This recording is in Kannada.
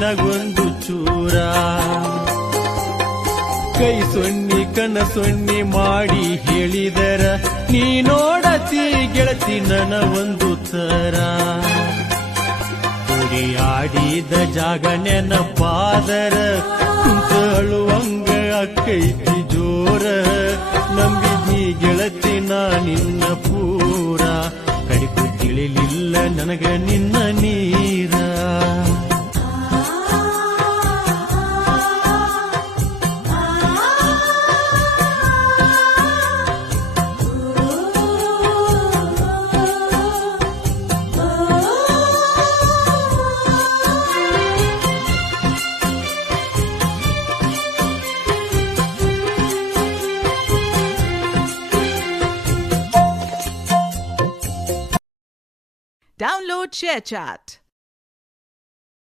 ನಿನಗೊಂದು ಚೂರ. ಕೈ ಸೊನ್ನಿ ಕನ ಸೊನ್ನಿ ಮಾಡಿ ಹೇಳಿದರ ನೀ ನೋಡತಿ ಗೆಳತಿ ನನ್ನ ಒಂದು ತರ. ಕುಡಿ ಆಡಿದ ಜಾಗ ನೆನಪಾದರ ಕುಂತ ಅಳುವಂಗ ಅಕ್ಕೈತಿ ಜೋರ. ನಂಬಿದ್ನಿ ಗೆಳತಿ ನಾ ನಿನ್ನ ಪೂರ, ಕಡಿಕು ತಿಳಿಲಿಲ್ಲ ನನಗ ನಿನ್ನ ನೀರ. Download ShareChat.